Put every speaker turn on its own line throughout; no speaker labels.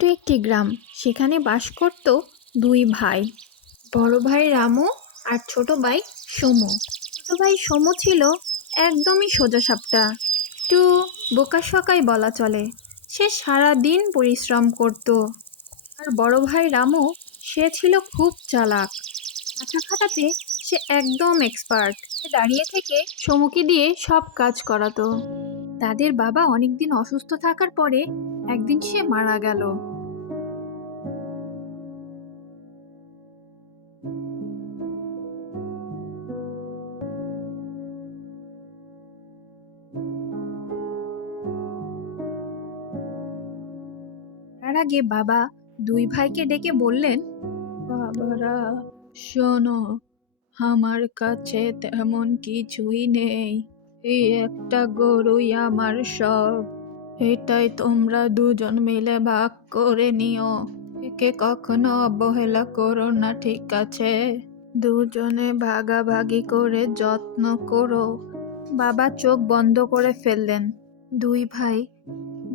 ছোট্ট একটি গ্রাম। সেখানে বাস করত দুই ভাই। বড় ভাই রামু আর ছোট ভাই সমু। ছোট ভাই সমু ছিল একদমই সোজাসাপটা একটু বোকাশোকাই বলা চলে। সে সারা দিন পরিশ্রম করত। আর বড় ভাই রামু, সে ছিল খুব চালাক। মাথা খাটাতে সে একদম এক্সপার্ট সে দাঁড়িয়ে থেকে সমুকে দিয়ে সব কাজ করাতো। তাদের বাবা অনেকদিন অসুস্থ থাকার পরে একদিন সে মারা গেল। তার আগে বাবা দুই ভাইকে ডেকে বললেন, বাবারা, শোনো, আমার কাছে তেমন কিছুই নেই। এই একটা গরুই আমার সব। এটাই তোমরা দুজন মিলে ভাগ করে নিও। একে কখনো অবহেলা করো না, ঠিক আছে? দুজনে ভাগাভাগি করে যত্ন করো। বাবা চোখ বন্ধ করে ফেললেন। দুই ভাই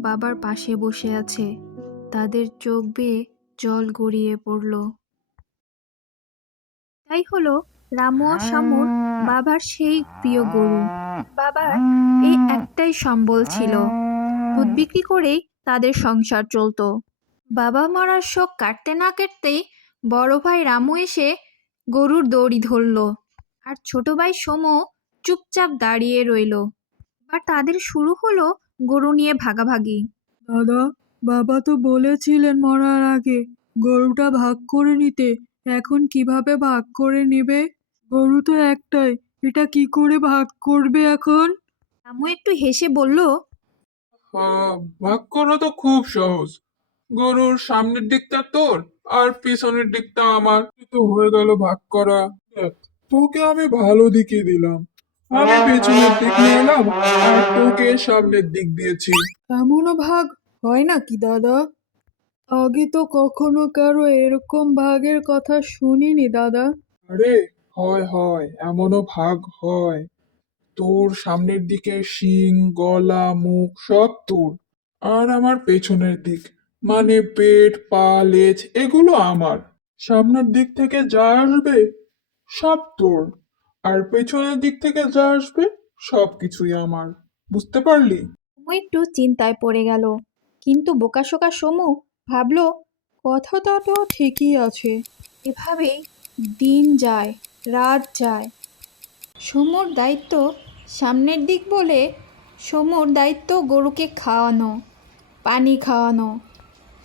বাবার পাশে বসে আছে। তাদের চোখ বেয়ে জল গড়িয়ে পড়ল। তাই হলো রামু ও বাবার সেই প্রিয় গরু। বাবার এই একটাই সম্বল ছিল। দুধ বিক্রি করেই তাদের সংসার চলতো। বাবা মারার শোক কাটতে না কাটতেই বড় ভাই রামু এসে গরুর দড়ি ধরল আর ছোট ভাই সোমো চুপচাপ দাঁড়িয়ে রইল। আর তাদের শুরু হলো গরু নিয়ে ভাগাভাগি।
দাদা বাবা তো বলেছিলেন মরার আগে গরুটা ভাগ করে নিতে এখন কীভাবে ভাগ করে নেবে? গরু তো একটাই এটা কি করে ভাগ করবে এখন?
রামু একটু হেসে বলল
ভাগ করা তো খুব সহজ। গরুর সামনের দিকটা তোর আর পিছনের দিকটা আমার। তো হয়ে গেল ভাগ করা। তোকে আমি ভালো দিকে দিলাম। আমি পেছনের দিক নিয়ে এলাম আর তোকে সামনের দিক দিয়েছি।
এমনও ভাগ হয় নাকি দাদা? আগে তো কখনো কারও এরকম ভাগের কথা শুনিনি দাদা।
আরে হয় হয় এমনও ভাগ হয়। তোর, সামনের দিকে শিং, গলা, মুখ, সব তোর। আর আমার পেছনের দিক মানে পেট, পা, লেজ, এগুলো আমার। সামনের দিক থেকে যা আসবে, সব তোর। আর পেছনের দিক থেকে যা আসবে, সব কিছুই আমার। বুঝতে পারলি?
সমু একটু চিন্তায় পড়ে গেল। কিন্তু বোকা বোকাশোকা সমু ভাবল
কথাটা তো ঠিকই আছে।
এভাবেই দিন যায়, রাত যায়। সমুর দায়িত্ব সামনের দিক বলে সমুর দায়িত্ব গরুকে খাওয়ানো, পানি খাওয়ানো,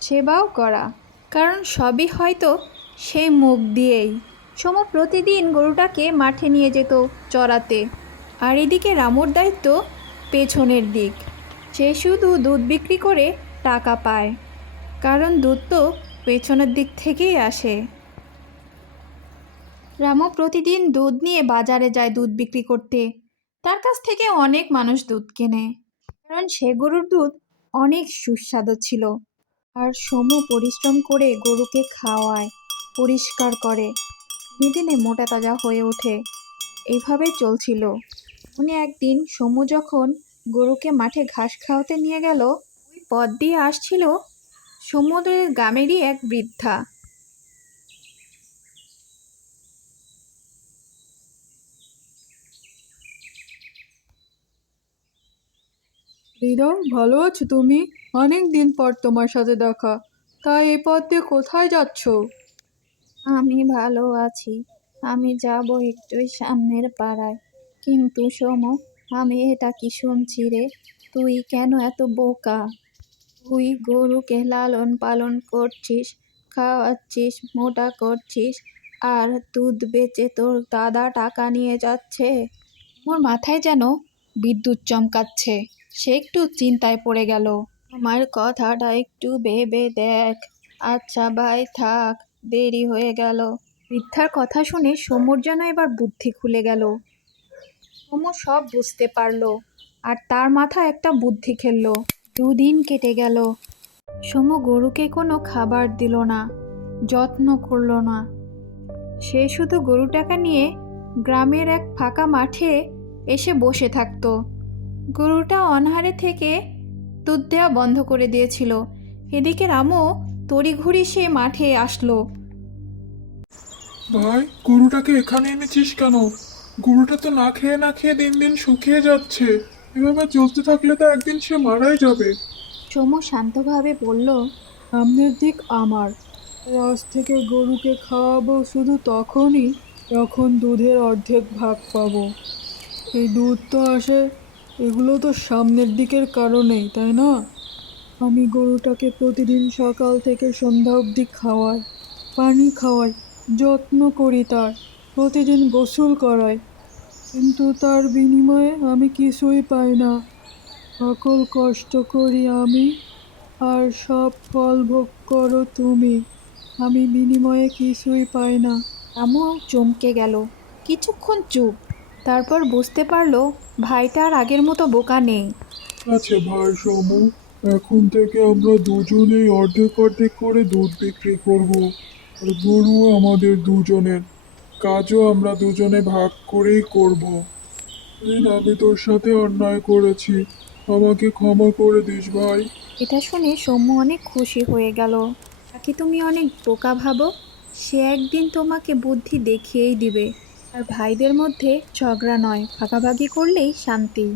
সেবাও করা। কারণ সবই হয়তো সেই মুখ দিয়েই। সমু প্রতিদিন গরুটাকে মাঠে নিয়ে যেত চড়াতে। আর এদিকে রামুর দায়িত্ব পেছনের দিক। সে শুধু দুধ বিক্রি করে টাকা পায়। কারণ দুধ তো পেছনের দিক থেকেই আসে। রামু প্রতিদিন দুধ নিয়ে বাজারে যায় দুধ বিক্রি করতে। তার কাছ থেকে অনেক মানুষ দুধ কেনে। কারণ সে গরুর দুধ অনেক সুস্বাদু ছিল। আর সমু পরিশ্রম করে গরুকে খাওয়ায়, পরিষ্কার করে। দিনে মোটা তাজা হয়ে ওঠে। এইভাবে চলছিল। উনি একদিন সমু যখন গরুকে মাঠে ঘাস খাওয়াতে নিয়ে গেল, ওই পথ দিয়ে আসছিল সমুদ্রের গ্রামেরই এক বৃদ্ধা।
হৃদয় ভালো আছো তুমি? অনেক দিন পর তোমার সাথে দেখা। তাই এই পথে কোথায় যাচ্ছ?
আমি ভালো আছি। আমি যাব একটু সামনের পাড়ায়। কিন্তু সোমো আমি এটা কি শুনছি রে? তুই কেন এত বোকা? তুই গরুকে লালন পালন করছিস খাওয়াচ্ছিস মোটা করছিস আর দুধ বেচে তোর দাদা টাকা নিয়ে যাচ্ছে? মোর মাথায় যেন বিদ্যুৎ চমকাচ্ছে। সে একটু চিন্তায় পড়ে গেল। আমার কথাটা একটু ভেবে দেখ। আচ্ছা ভাই, থাক, দেরি হয়ে গেল। বৃদ্ধার কথা শুনে সমুর যেন এবার বুদ্ধি খুলে গেল। সমু সব বুঝতে পারল আর তার মাথায় একটা বুদ্ধি খেললো। দুদিন কেটে গেল। সমু গরুকে কোনো খাবার দিল না, যত্ন করল না। সে শুধু গরুটাকে নিয়ে গ্রামের এক ফাঁকা মাঠে এসে বসে থাকতো। গরুটা অনাহারে থেকে দুধ দেওয়া বন্ধ করে দিয়েছিল। এদিকে রামু তড়িঘড়ি সে মাঠে আসলো।
ভাই গরুটাকে এখানে এনেছিস কেন? গরুটা তো না খেয়ে না খেয়ে দিন দিন শুকিয়ে যাচ্ছে। এভাবে চলতে থাকলে তো একদিন সে মারাই যাবে।
সমু শান্তভাবে বলল
সামনের দিক আমার। রস থেকে গরুকে খাওয়াবো শুধু তখনই যখন দুধের অর্ধেক ভাগ পাবো। এই দুধ তো আসে, এগুলো তো সামনের দিকের কারণেই, তাই না? আমি গরুটাকে প্রতিদিন সকাল থেকে সন্ধ্যা অবধি খাওয়াই, পানি খাওয়াই, যত্ন করি তার, প্রতিদিন গোসল করাই। কিন্তু তার বিনিময়ে আমি কিছুই পাই না। সকল কষ্ট করি আমি, আর সব ফল ভোগ করো তুমি, আমি বিনিময়ে কিছুই পাই না।
রামু চমকে গেল। কিছুক্ষণ চুপ তারপর বুঝতে পারল ভাইটা আর আগের মতো বোকা নেই।
আছে ভাই সমু এখন থেকে আমরা দুজনেই অর্ধেক অর্ধেক করে দুধ বিক্রি করব আর গরু আমাদের দুজনের। কাজও আমরা দুজনে ভাগ করেই করব। দিন আমি তোর সাথে অন্যায় করেছি। আমাকে ক্ষমা করে দিস ভাই।
এটা শুনে সৌম্য অনেক খুশি হয়ে গেল। তাকে তুমি অনেক বোকা ভাবো সে একদিন তোমাকে বুদ্ধি দেখিয়েই দিবে। আর ভাইদের মধ্যে ঝগড়া নয় ভাগাভাগি করলেই শান্তি।